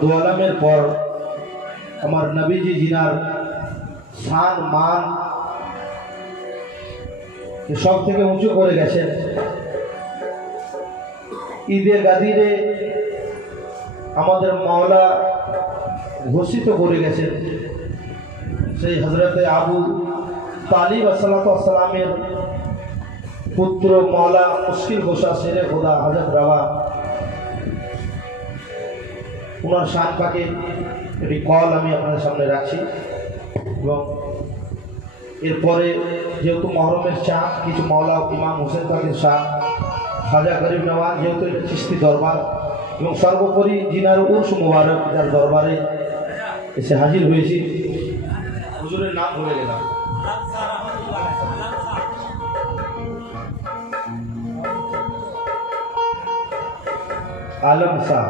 দু আলমের পর আমার নবীজি জিনার শান মান সব থেকে উঁচু করে গেছেন। ঈদে গাদিরে আমাদের মাওলা ঘোষিত করে গেছেন সেই হজরতে আবু তালিব আসসালামের পুত্র মাওলা মুশকিল গোসা শেরে খোদা হজরত রাওয়া ওনার শান পাকে একটি কল আমি আপনাদের সামনে রাখছি। এবং এরপরে যেহেতু মহরমের চাঁদ কিছু মাওলা ইমাম হোসেন পাকের শান, খাজা গরিব নওয়াজ যেহেতু এটা চিস্তি দরবার, এবং সর্বোপরি জিনার উর্স মুবারক যার দরবারে এসে হাজির হয়েছি। হুজুরের নাম ভুলে গেলাম, আলম শাহ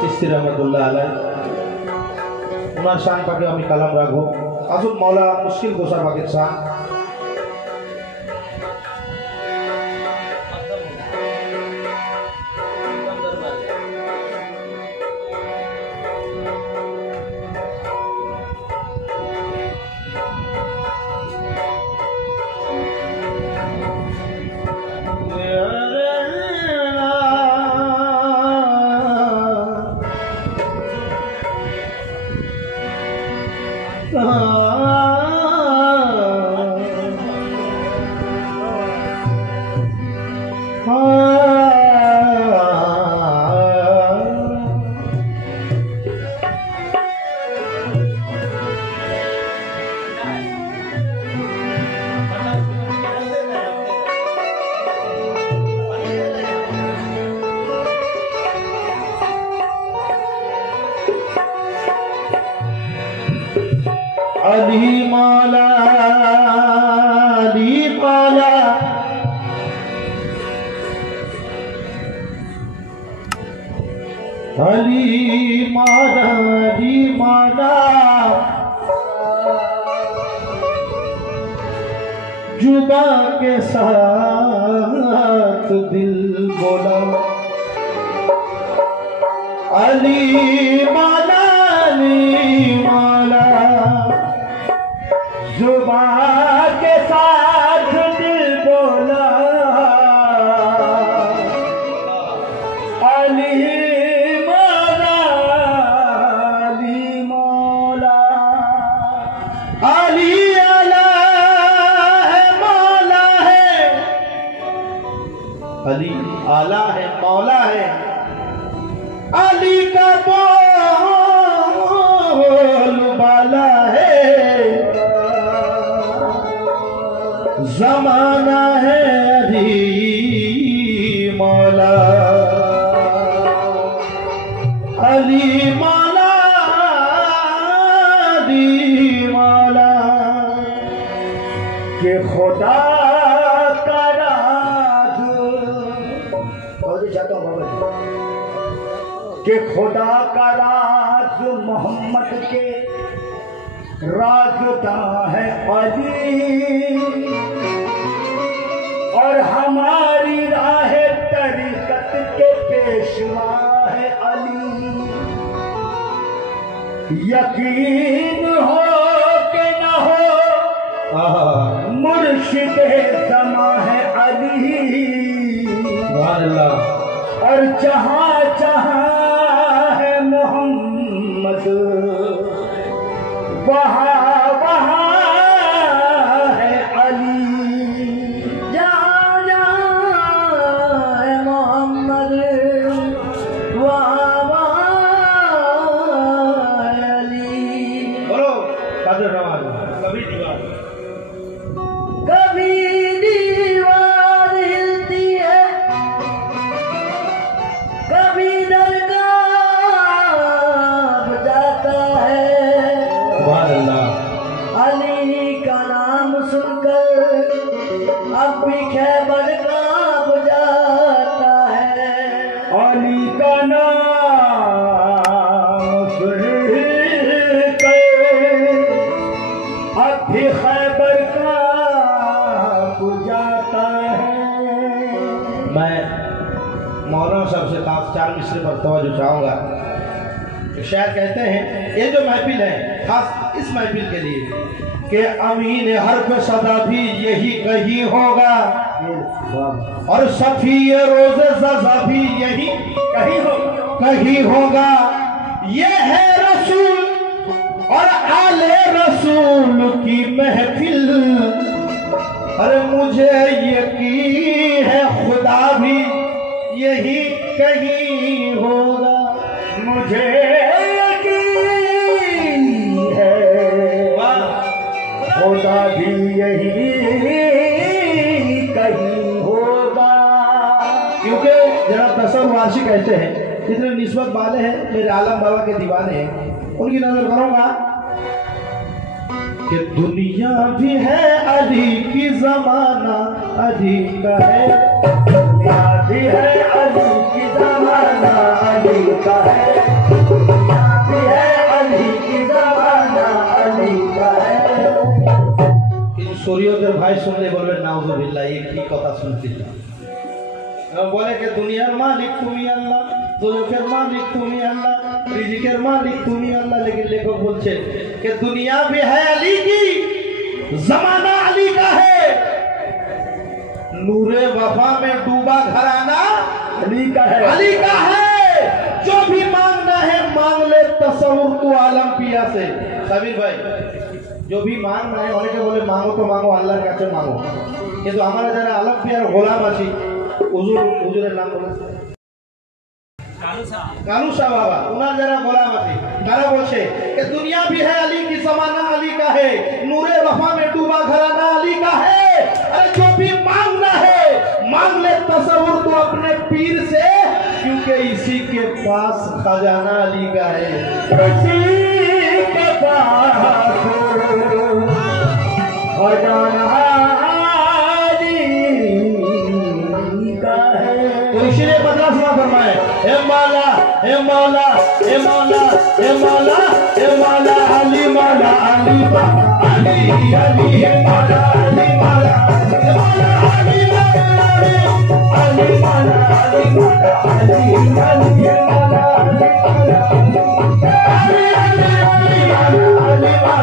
চিস্তি রহমতুল্লাহ আলাই, ওনার শান পাকে আমি কালাম রাখবো। আসুন মাওলা মুশকিল গোসা পাকের শান। अली मौला अली मौला अली मौला अली मौला जुबा के साथ दिल बोला अली मौला जुबा के साथ दिल बोला अली मौला अली मौला अली आला है मौला है, अली आला है मौला है, अली का बोल बाला है, ज़माना है अली मौला अली मौला अली मौला के खुदा का राज के खुदा का राज मोहम्मद के राजदां है अली, और हमारी राह तरीकत के पेशवा है अली। यकीन हो के न हो मुर्शिदे ज़मा है अली, और जहाँ जहाँ है मोहम्मद वहाँ वहाँ है अली, जहाँ जहाँ है मोहम्मद वहाँ वहाँ है अली। बोलो कादर नवाज कभी दीवार हिलती है, कभी दरगाह जाता है, अली का नाम सुनकर अब भी खैबर कांप जाता है, अली का नाम सुनकर अब भी खैबर कांप जाता है। मैं मौलाना साहब से 4 मिसरे पर तवज्जो चाहूँगा। शायर कहते हैं ये जो महफिल है खास इस महफिल के लिए कि अमीन हर्फ सदा भी यही कही होगा और सफी रोज सजा भी यही कही होगा। ये है रसूल और आले रसूल की महफिल, अरे मुझे यकीन है खुदा भी यही कहीं होगा। मुझे यकीन है खुदा भी यही कहीं होगा। क्योंकि जनाब तसव्वुफ वारसी कहते हैं जितने निस्बत वाले हैं मेरे आलम बाबा के दीवाने हैं उनकी नजर करूंगा कि दुनिया भी है अली की जमाना अली का है, दुनिया भी है अली की जमाना अली का है, दुनिया भी है अली की जमाना अली का है। सूर्योदय भाई सुनले बोलबे नाउजुबिल्लाह ये की কথা শুনতে बोले कि दुनियार मालिक तुम्ही अल्लाह, दोजखेर मालिक तुम्ही अल्लाह, रिजिकेर मालिक तुम्ही अल्लाह। लेकिन लेखक बोलते कि दुनिया भी है अली की, जमाना अली का है, नूरे वफा में डूबा घराना अली का है, अली का है। जो भी मांगना है मांग ले तसव्वुर तू आलम पिया से। साबिर भाई जो भी मांगना है অনেকে বলে মাंगो तो मांगो আল্লাহর কাছে मांगो, কিন্তু আমরা যারা আলম পিয়ার গোলাম আছি হুজুরের নাম বলে कालूसा बाबा उनार जरा गोलाम आती तारा बोलছে कि दुनिया भी है अली की, जमाना अली का है, नूरे वफा में डूबा घराना अली का है। अरे जो भी मांगना है मांग ले तसव्वुर तो अपने पीर से, क्योंकि इसी के पास खजाना अली का है, इसी के पास खजाना इसलिए मद्रास में फरमाए हे मौला हे मौला हे मौला हे मौला हे मौला अली मौला अली अली अली हे मौला अली मौला हे मौला अली मौला अली मौला अली मौला अली अली हे मौला अली मौला अली अली अली मौला अली मौला अली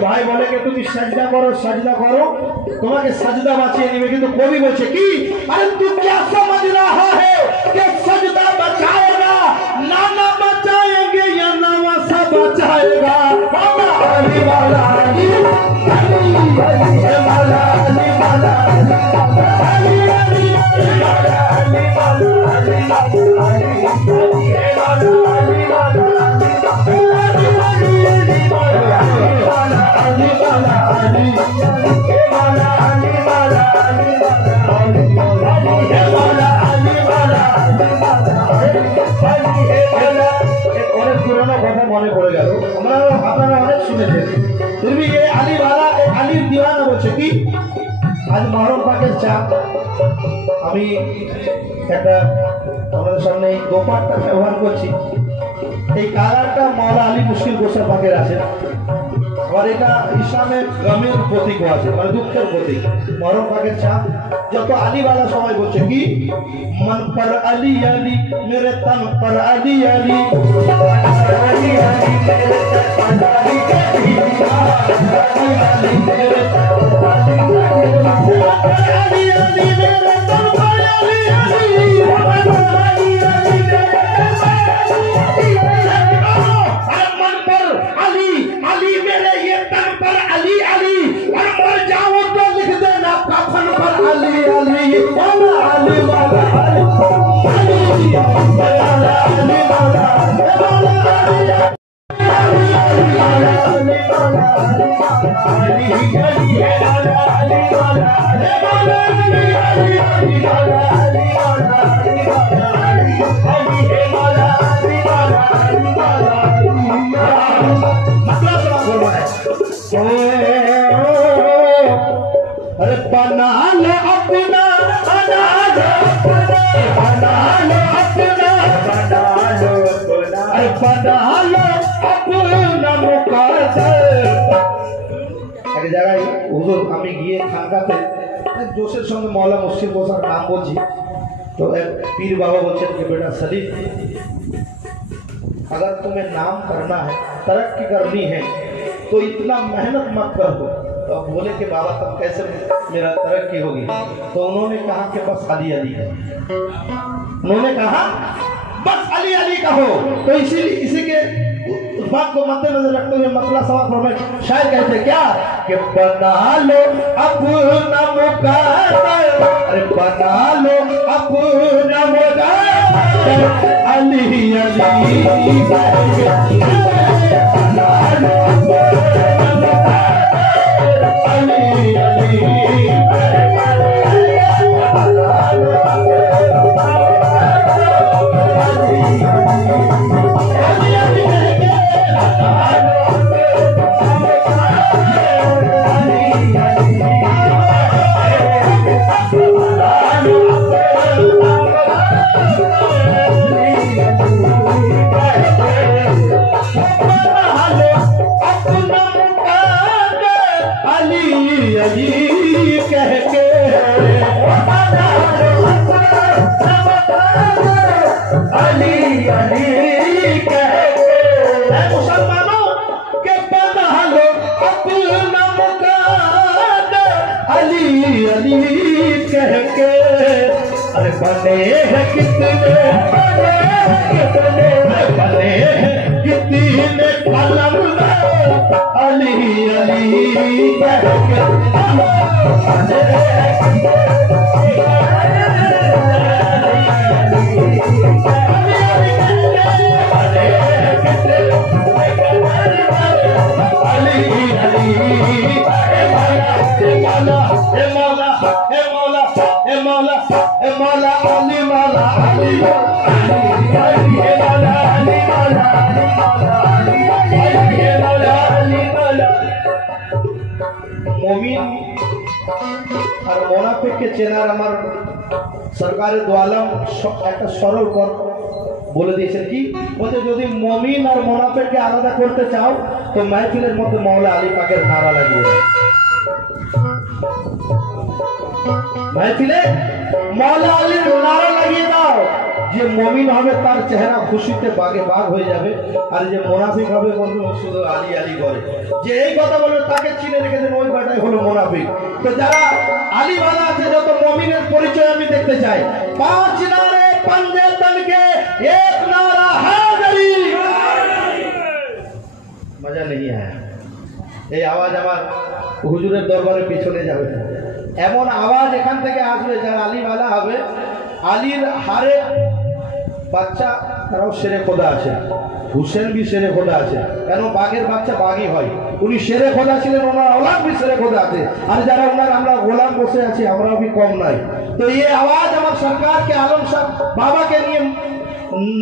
भाई बोले कि तुम सजदा करो तुम्हें सजदा बाँचिए नहीं, किंतु कवि बोले कि अरे तू क्या समझ रहा है कि सजदा बचाएगा, नाना बचाएंगे या नवासा बचाएगा। अली वाला अली अली वाला अली वाला अली अली अली वाला अली वाला अली पुराना কথা মনে পড়ে গেল, আপনারা অনেক শুনেছেন। फिर भी ये अली वाला अली दीवाना বলছে কি আজ মহরম পাকের চাঁদ আমি একটা আপনাদের সামনে এই দোপাট্টা ব্যবহার করছি। এই কালারটা মাওলা আলী মুশকিল গোসা পাকের আছে, और এটা ইসলামের গমের প্রতীক আছে, মানে দুঃখের প্রতীক। মহরম পাকের চাঁদ যত আলী वाला সবাই বলছে কি मन पर अली अली मेरे तन पर अली अली अली अली मेरे तन पर अली अली अली मेरे तन पर अली अली मेरे तन पर अली अली अली अली मेरे तन पर अली अली मन अपना मुकद्दर। এক জায়গায় হুজুর আমি গিয়ে খানকাতে জোশের সঙ্গে মৌলা মুশকিল বসার নাম বলছি, तो एक पीर बाबा बोलते कि बेटा सलीम, अगर तुम्हें नाम करना है, तरक्की करनी है, तो इतना मेहनत मत करो। तो अब बोले कि बाबा तब कैसे मेरा तरक्की होगी? तो उन्होंने कहा कि बस अली अली कहो। उन्होंने कहा बस अली अली कहो। तो इसीलिए इसी के उस बात को मद्देनजर रखते हुए मतलब सवाल में शायद कहते क्या कि बना लो अपना मुकद्दर, अरे बना लो अपना मुकद्दर, अली अली बना लो अली अली बने हैं कितने कलम अली अली कह के मौला अली मौला अली মুমিন আর মুনাফিককে চেনার আমার সরকারের দোয়ালাম একটা সরল পথ বলে দিয়েছেন। কি বলতে, যদি মুমিন আর মুনাফিককে আলাদা করতে চাও তো মাহফিলের মধ্যে মৌলা আলী পাকের নারা লাগিয়ে দাও। মাহফিলে মৌলা আলীর নারা লাগিয়ে দাও। যে মুমিন হবে তার চেহারা খুশিতে বাগে বাগ হয়ে যাবে, আর যে মুনাফিক হবে বলবে শুধু আলী আলী করে। যে এই কথা বলবে তাকে চিনে রেখেছেন, ওই বাটাই হলো মুনাফিক। তো যারা আলী বালা আছে, যত মুমিনের পরিচয় আমি দেখতে চাই। 5 নারে पंजे तन के एक नारा हैदरी। मजा नहीं आया? এই আওয়াজ আমার হুজুরের দরবারে পিছনে যাবে, এমন আওয়াজ এখান থেকে আসবে যারা আলীওয়ালা হবে। আলীর হারে বাচ্চা তারাও শেরে খোদা আছে, হুসেন भी শেরে খোদা আছে। কেন? বাঘের বাচ্চা বাঘই হয়। উনি শেরে খোদা ছিলেন, ওনার औलाद भी শেরে খোদা আছে। আর যারা ওনার আমরা গোলাম বসে আছি, আমরাও भी কম নাই। तो ये आवाज আমার सरकार के आलम साहब बाबा के নিয়ে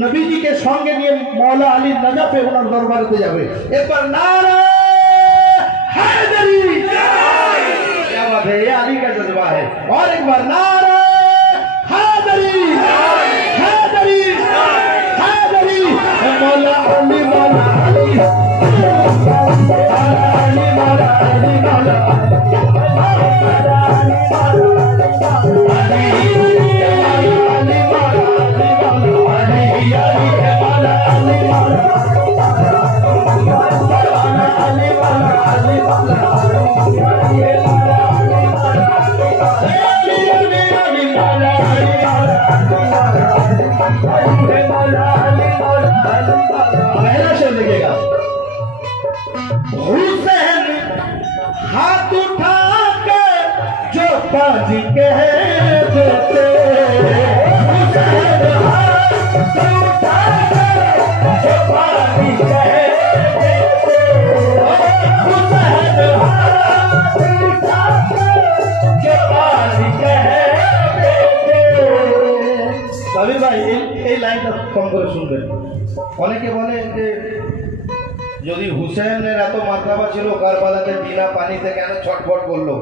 नबी जी के संगे নিয়ে मौला अली नजफे ওনার দরবারেতে যাবে। একবার নারা हैदरी, क्या बात है, ये अली का जज्बा है। और एक बार नारा हैदरी हैदरी हैदरी। मौला अली मौला अली मौला अली मौला हुसैन हाथ उठा के जो बाज के देते, हुसैन हाथ उठा के जो बाज के देते, हुसैन हाथ उठा के जो बाज के देते। कबीर भाई এই লাইনটা কম করে শুনবেন। অনেকে বলে যে যদি হুসেনের এত মাত্রাবা ছিল, কারবালাতে বিনা পানিতে কেন ছটফট করলো?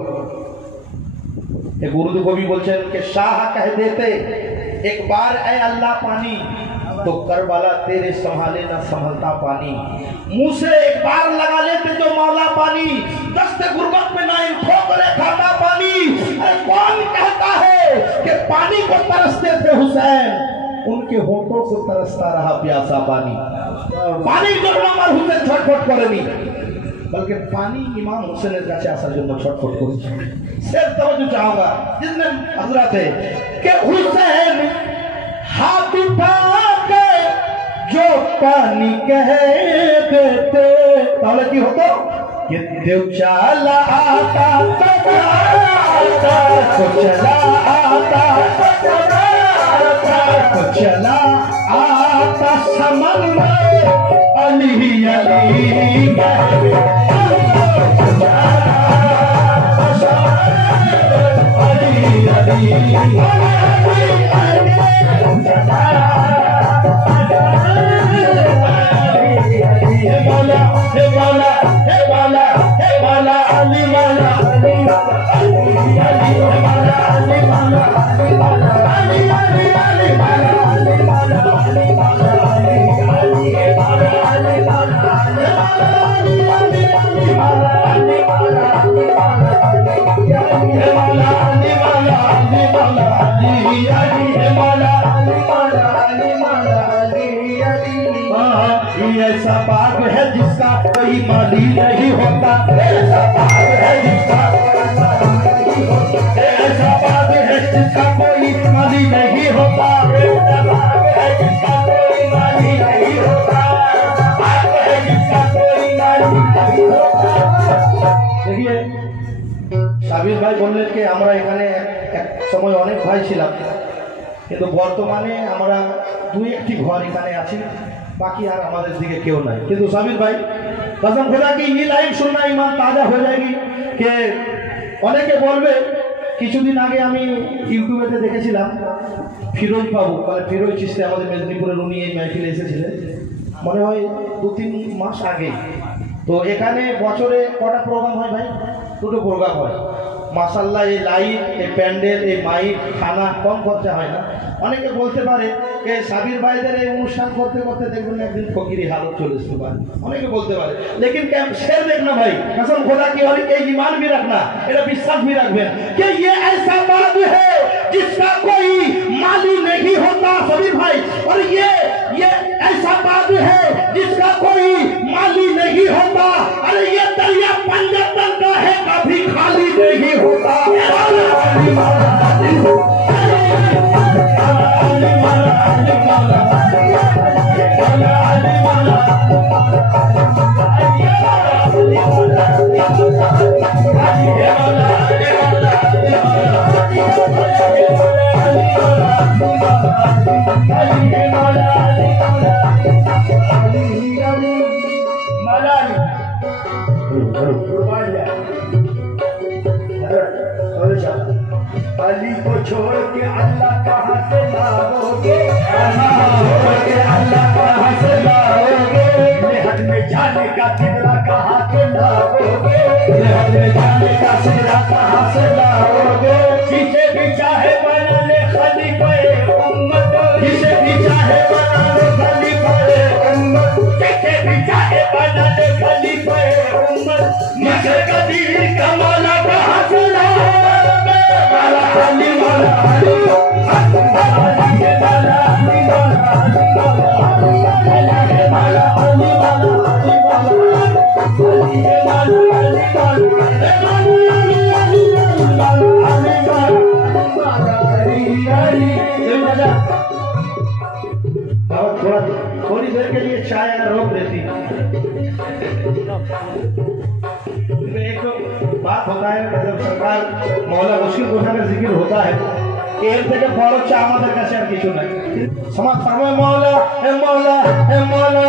एक उर्दू कवि बोलते हैं कि शाह कह देते एक बार ऐ अल्लाह पानी, तो करबला तेरे संभाले न संभलता पानी। मुंह से एक बार लगा लेते जो मौला पानी, दस्ते गुर्बत में ना ठोकरे खाता पानी। अरे कौन कहता है कि पानी को तरसते थे हुसैन, उनके होठों को तरसता रहा प्यासा पानी। पानी जो इमाम हुसैन छटफट करेनी, बल्कि पानी इमाम हुसैन का चासा जो छटफट कर। सिर्फ तवज्जो चाहूंगा जितने हजरत है कि हुसैन हाथ उठा के जो पानी कह देते ताले की होतो कि देव चला आता तो चला आता तो चला आता समन में अली अली ऐसा बाग है जिसका कोई माली नहीं होता, ऐसा बाग है जिसका ऐसा बाग है जिसका कोई माली नहीं होता, ऐसा बाग है जिसका कोई माली नहीं होता, बाग है जिसका कोई माली नहीं होता। देखिए সাবির ভাই বললেন যে আমরা এখানে এক সময় অনেক ভাই ছিলাম, কিন্তু বর্তমানে আমরা দুই একটি ঘর এখানে আছি, बाकी यार हमारे दिखे क्यों नहीं। किंतु साबिर भाई कसम खुदा की ये लाइन सुनना ईमान ताजा हो जाएगी कि অনেকে বলবে কিছুদিন আগে আমি ইউটিউবেতে দেখেছিলাম ফিরোজ বাবু মানে ফিরোজ চিস্তি আমাদের মেদিনীপুরের উনি এই মাহফিলে এসেছিলেন মনে হয় 2-3 মাস আগে। তো এখানে বছরে কটা প্রোগ্রাম হয় ভাই? 2টো প্রোগ্রাম হয়। মাশাআল্লাহ এই লাইট এই প্যান্ডেল এই মাইক খানা কম খরচা হয় না। অনেকে বলতে পারে যে সাবির ভাইদের এই অনুষ্ঠান করতে করতে দেখবেন একদিন ফকিরি হালত চলে আসতে পারে, অনেকে বলতে পারে। लेकिन क्या शेर देखना भाई कसम खुदा की और ये ईमान भी रखना, ये विश्वास भी रखना कि ये ऐसा बात है जिसका कोई माली नहीं होता साबिर भाई, और ये ऐसा बात है जिसका कोई माली नहीं होता। अरे ये दरिया पंजतन का है कभी खाली नहीं होता। अली को छोड़ के अल्लाह कहाँ से लाओगे, अल्लाह कहाँ से लाओगे, नेहद में जाने का सिदरा कहाँ से लाओगे, नेहद में जाने का सिदरा कहाँ से लाओगे। जिसे भी चाहे बना ले खलीफे उम्मत, जिसे भी चाहे बना ले खलीफे उम्मत, जिसे भी चाहे बना ले खलीफे उम्मत, मगर कभी कमाला कहाँ से लाओगे। अली मौला अली थोड़ी देर के लिए चाय रोक देती। एक बात होता है जब सरकार मौला मुश्किल कोठा का जिक्र होता है এর থেকে বড় চা আমাদের কাছে আর কিছু নাই। সমাজ ফরমায় মৌলা হে মৌলা হে মৌলা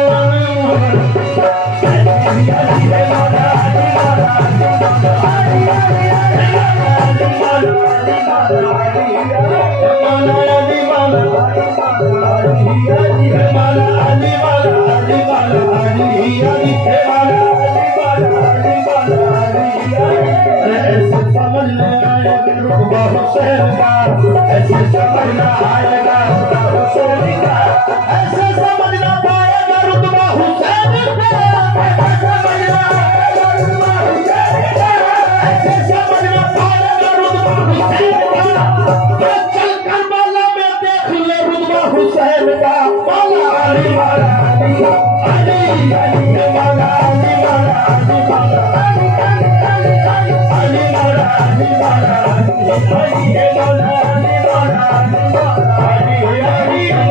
समझ में आए रुतबा हुसैन का, ऐसे समझना आएगा रुतबा हुसैन का, ऐसे समझना पाएगा रुतबा हुसैन का, ऐसे समझना आएगा रुतबा हुसैन का, ऐसे समझना पाएगा रुतबा हुसैन का। चल करबला में देख ले रुतबा हुसैन का। मौला अली मौला अली अली अली मौला अली मौला अली मौला अली अली मौला अली मौला अली मौला अली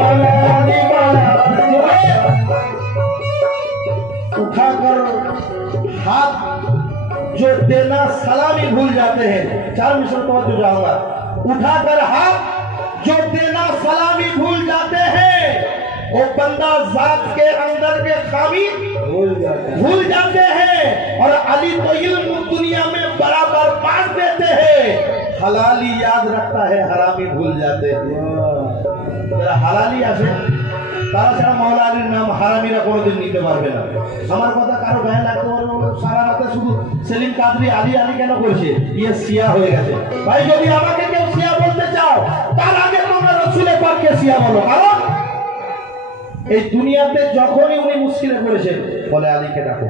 मौला अली मौला अली मौला। उठाकर हाथ जो देना सलामी भूल जाते हैं, 4 मिनट तो जो जाऊंगा, उठाकर हाथ जो देना सलामी भूल जाते हैं, वो बंदा जात के अंदर के खामी भूल जाते हैं। और अली तो इल्म दुनिया में बराबर बांट देते हैं, हलाली याद रखता है, हरामी भूल जाते हैं। হালালি আছে তারা ছাড়া মাওলা আলীর নাম হারামিরা কোনোদিন নিতে পারবে না। আমার কথা কারো গায়ে লাগতে পারবে না, সারা রাতে শুধু সেলিম কাদরি আলী আলী কেন করছে, ইয়ে শিয়া হয়ে গেছে। ভাই যদি আমাকে কেউ শিয়া বলতে চাও, তার আগে তোমরা রাসূলের পাককে শিয়া বলো। কারণ এই দুনিয়াতে যখনই উনি মুশকিলে পড়েছেন বলে আলীকে ডাকো,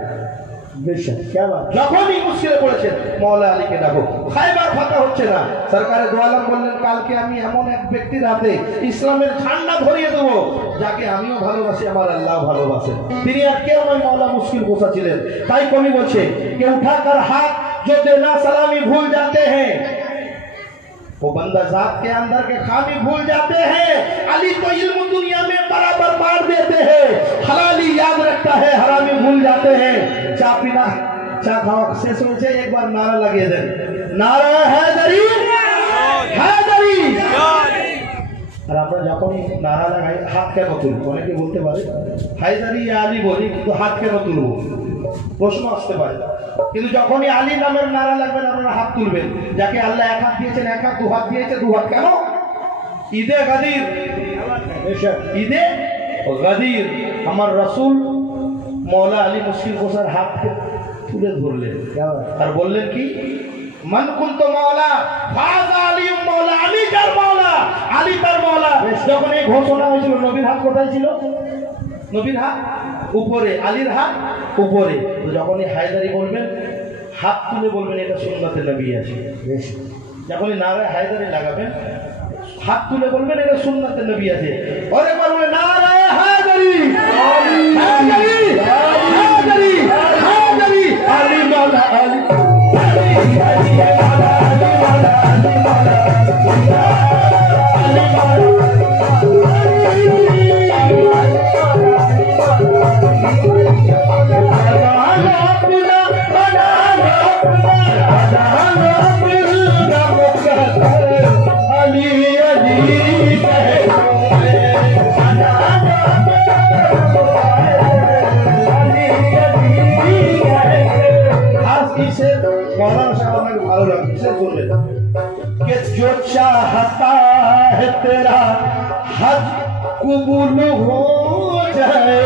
যখনই মুশকিলে পড়েছেন মাওলা আলীকে ডাকো। খায়বার ফাতা হচ্ছে না, সরকারে দো আলম বললেন কালকে আমি এমন এক ব্যক্তির হাতে ইসলামের ঝান্ডা ধরিয়ে দেবো যাকে আমিও ভালোবাসি, আমার আল্লাহ ভালোবাসেন। তিনি আর কেউ নয়, মাওলা মুশকিল বসা ছিলেন। তাই কবি বলছে कि उठाकर हाथ जो देना सलामी भूल जाते हैं, वो बंदा जात के अंदर के खामी भूल जाते हैं। अली तो इल्म दुनिया में बराबर बांट देते हैं, हलाली याद रखता है, हरामी भूल जाते हैं। चा पीना चा खावा शेष হয়েছে, একবার নারা লাগিয়ে দেন, নারা হায়দারি হায়দারি। আর আমরা যখনই নারা লাগাই হাত কেন তুলব, অনেকে বলতে পারে হায়দারি আলী বলি কিন্তু হাত কেন তুলব, প্রশ্ন আসতে পারে। কিন্তু যখনই আলী নামের নারা লাগবেন আপনারা হাত তুলবেন, যাকে আল্লাহ এক হাত দিয়েছেন এক হাত, দু হাত দিয়েছে দু হাত। কেন? ঈদে গাদির, ঈদে গাদির আমার রাসূল মৌলা আলী মুশকিল কোসার হাতকে তুলে ধরলেন আর বললেন কি, মান কুনতু মাওলা ফাযা আলী মাওলা, আলী তার মাওলা, আলী তার মাওলা। যখন এই ঘোষণা হয়েছিল নবীর হাত কোথায় ছিল? নবীর হাত উপরে, আলীর হাত উপরে। যখনই হায়দারি বলবেন হাত তুলে বলবেন এটা সুন্নতে নবী আছে। যখনই নারায় হায়দারি লাগাবেন হাত তুলে বলবেন এটা সুন্নতে নবী আছে। ওরে বলবেন নারায় হায়দারি হায়দারি হায়দারি হায়দারি, আলী মাওলা আলী আলী আলী মাওলা আলী মাওলা আলী মাওলা আলী মাওলা। ভালো লাগছে বললেন कि जो चाहता है तेरा हज कबूल हो जाए,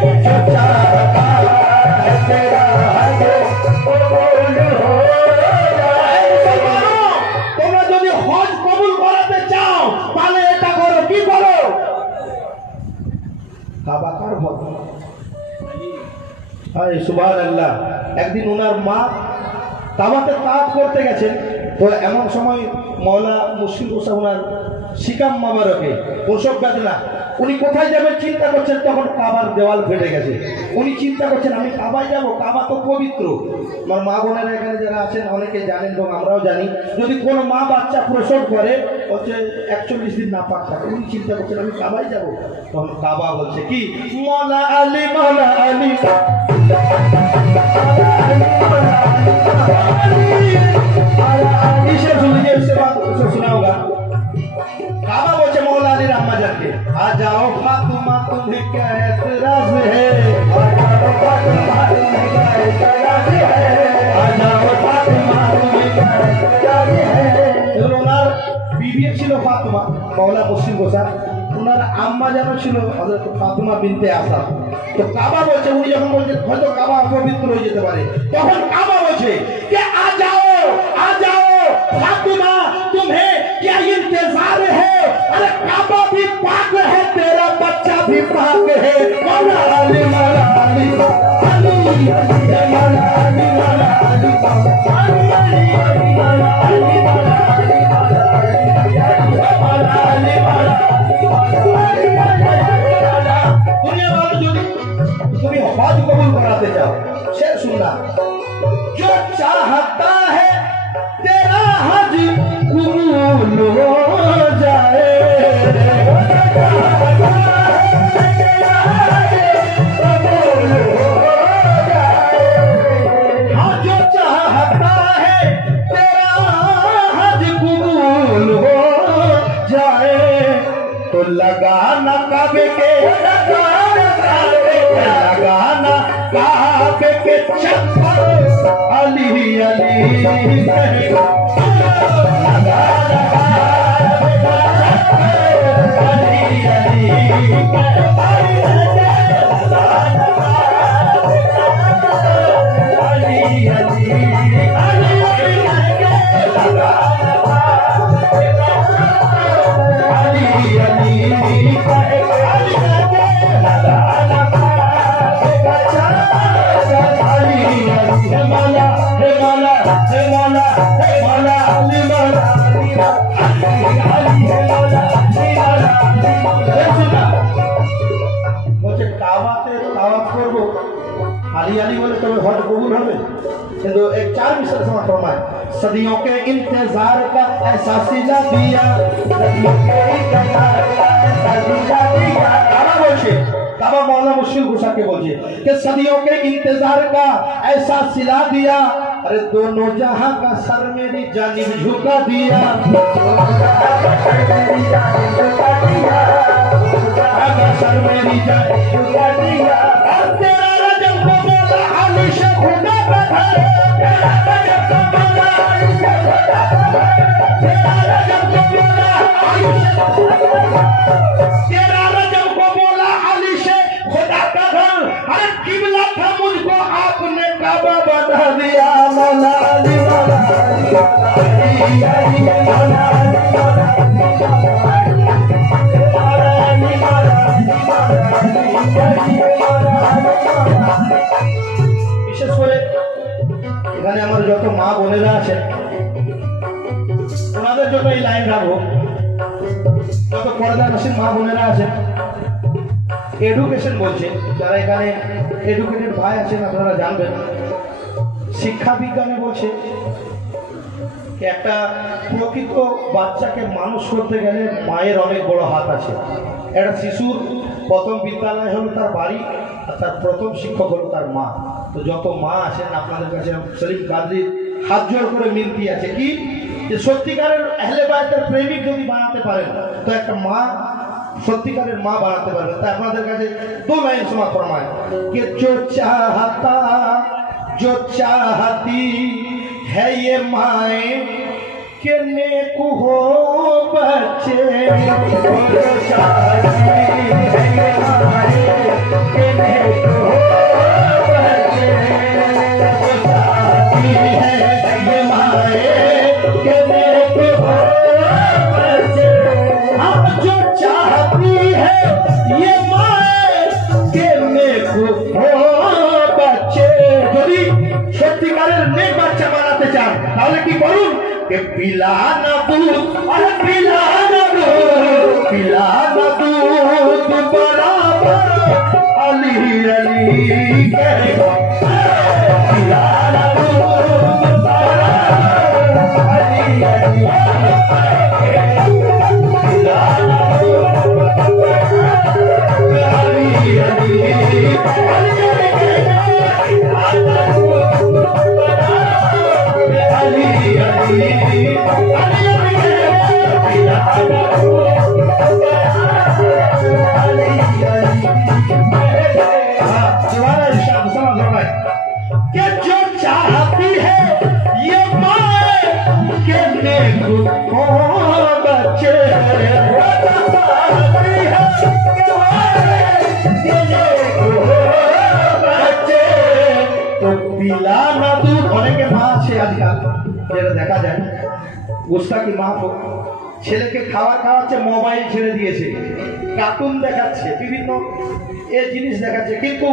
जो चाहता है तेरा हज कबूल हो जाए। তোমরা যদি হজ কবুল করাতে চাও তাহলে এটা করো, কি করো? কাবা কার হজ। হায় সুবহানাল্লাহ। একদিন ওনার মা কাবাতে তাওয়াফ করতে গেছেন, তো এমন সময় মওলা মুশকিল কোসা ওনার শিকাম মাবারকে প্রসব বেদনা, উনি কোথায় যাবেন চিন্তা করছেন, তখন কাবার দেওয়াল ফেটে গেছে। উনি চিন্তা করছেন আমি কাবায় যাব, কাবা তো পবিত্র। আমার মা বোনেরা এখানে যারা আছেন অনেকে জানেন এবং আমরাও জানি, যদি কোনো মা বাচ্চা প্রসব করে হচ্ছে 41 দিন নাপাক থাকে, উনি চিন্তা করছেন আমি কাবায় যাব, তখন কাবা বলছে কি মওলা আলী মওলা আলী काबा बोचे मौला अली रहमा जाके आ जाओ फातिमा तुम्हें क्या एतराज है, आ जाओ फातिमा तुम्हें क्या एतराज है, आ जाओ फातिमा तुम्हें क्या एतराज है। ওনার বিবি ছিল ফাতিমা মওলা মুশকিল কোসা, ওনার আম্মা জানো ছিল হযরত ফাতিমা বিনতে আসাদ। তো কাবা বলছে, উনি যখন বলছেন হয়তো কাবা অপবিত্র হয়ে যেতে পারে, তখন কাবা বলছে কে আ যাও ফাতিমা जो चाहता है तेरा हज कबूल हो जाए, हाँ जो चाहता है तेरा हज कबूल हो जाए, तो लगाना काबे के लगाना काबे के चक्कर अली अली कहेगा, लगाना काबे के चक्कर अली अली कहेगा, अली अली सदियों के इंतजार का ऐसा सिला दिया, काबा मौला मुश्किल गुस्सा के बोलिए कि सदियों के इंतजार का ऐसा सिला दिया, अरे दोनों जहां का सर मेरी जानिब झुका दिया, सर मेरी जानिब झुका दिया, और तेरा रजब को बोला अली से खुदा का घर, तेरा रजब को बोला अली से खुदा का घर, तेरा रजब को बोला अली से खुदा का घर, तेरा रजब को बोला अली से खुदा का घर, अरे किबला था मुझको आपने काबा बना दिया, मौला अली मौला अली मौला বিশেষ করে এখানে আমার যত মা বোনেরা আছেন ওনাদের জন্য এই লাইন রাখবো, যত পর্দানসীন মা বোনেরা আছেন, এডুকেশন বলছে, যারা এখানে এডুকেটেড ভাই আছেন আপনারা জানবেন, শিক্ষা বিজ্ঞানে বলছে একটা প্রকৃত বাচ্চাকে মানুষ করতে গেলে মায়ের অনেক বড় হাত আছে। একটা শিশুর প্রথম বিদ্যালয় হলো তার বাড়ি, আর তার প্রথম শিক্ষক হলো তার মা। তো যত মা আছেন আপনাদের কাছে সলিম কাদরির হাত জোড় করে মিনতি আছে কি, যে সত্যিকারের আহলে বায়তের প্রেমিক যদি বানাতে পারেন তো একটা মা সত্যিকারের মা বানাতে পারবেন। তাই আপনাদের কাছে দো লাইন শোনা ফরমায় कि जो चाहता जो चाहती है ये माए के नेक हो बच्चे, जो चाहती है ये माए के नेक हो बच्चे, जो चाहती है ये माए के नेक हो बच्चे, अब जो चाहती है ये माए के नेक हो बच्चे। যদি সত্যিকারের নেক বাচ্চা বানাতে চান তাহলে কি করুন, कि पिलाना दूध और पिलाना दूध बराबर अली अली कहेगा, पिलाना दूध बराबर अली अली, पिलाना दूध अली अली, जो चाहती है ये माए के नेक हो बच्चे, तो पिलाना दूध অনেকে মা আছে আজকাল যেটা দেখা যায় গোস্তাকি মা ছেলেকে খাওয়া খাওয়াচ্ছে, মোবাইল ছেড়ে দিয়েছে, কার্টুন দেখাচ্ছে, বিভিন্ন এই জিনিস দেখাচ্ছে। কিন্তু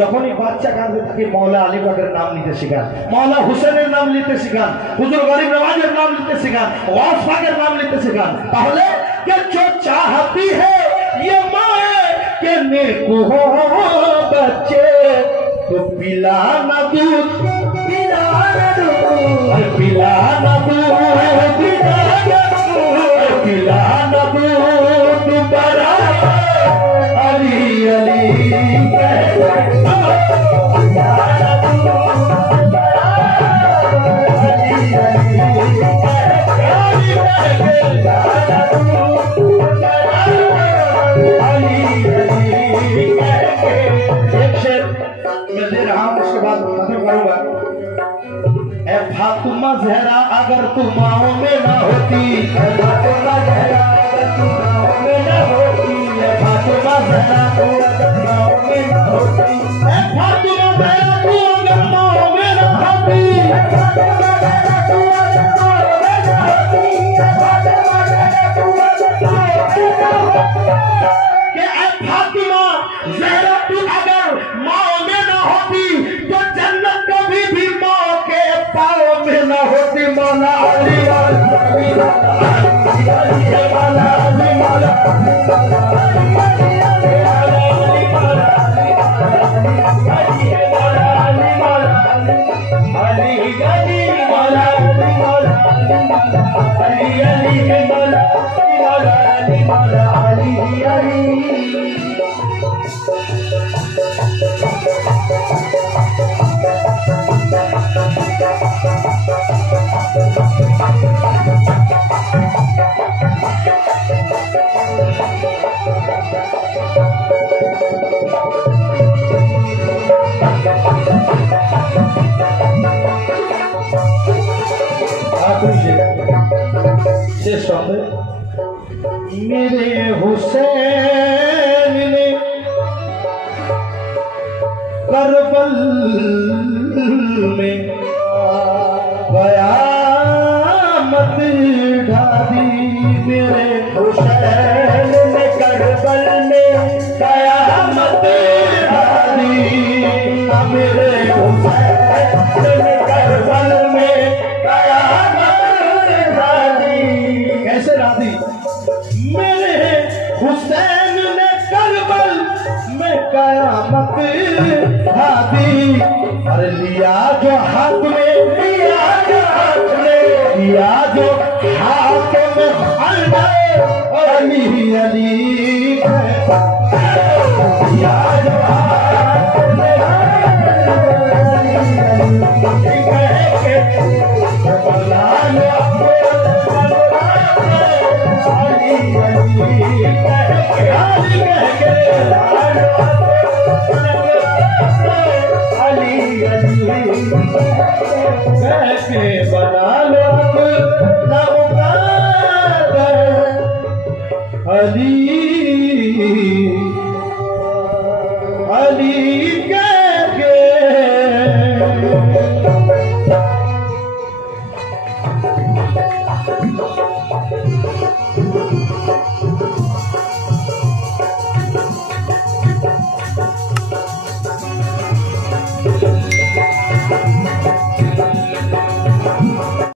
যখনই বাচ্চা কাঁদবে তাকে মৌলা আলী পাকের নাম নিতে শেখান, মৌলা হুসেনের নাম নিতে শেখান, হুজুর গরিব নওয়াজের নাম নিতে শেখান, ওয়াস পাকের নাম নিতে শেখান। তাহলে কে जो चाहती है ये माँ के नेक हो बच्चे तो पिलाना दूध, पिलाना दूध, पिलाना दूध, पिलाना दूध बड़ा अली अली फातिमा ज़हरा अगर तू माओ में ना होती, फातिमा ज़हरा अगर तू माओ में ना होती, फातिमा ज़हरा तू अगर माओ में ना होती, फातिमा ज़हरा तू अगर माओ में ना होती, फातिमा ज़हरा तू अगर माओ में ना होती, फातिमा ज़हरा तू अगर माओ में ना होती, कि फातिमा ज़हरा तू अगर माओ में ना होती तो जन्नत कभी भी माओ के पाओ में ना होती। मौला अली मेरे हुसैन ने करबल में कयामत ढा दी, मेरे हुसैन ने करबल में कयामत ढा दी, मेरे हुसैन ने करबल में कयामत ढा दी। कैसे ढा दी? मेरे हुसैन ने करबल में कयामत ढा दी। अरे लिया जो हाथ में, लिया जो हाथ में, लिया जो हाथ में अली अली, लिया जो हाथ में बना लो अली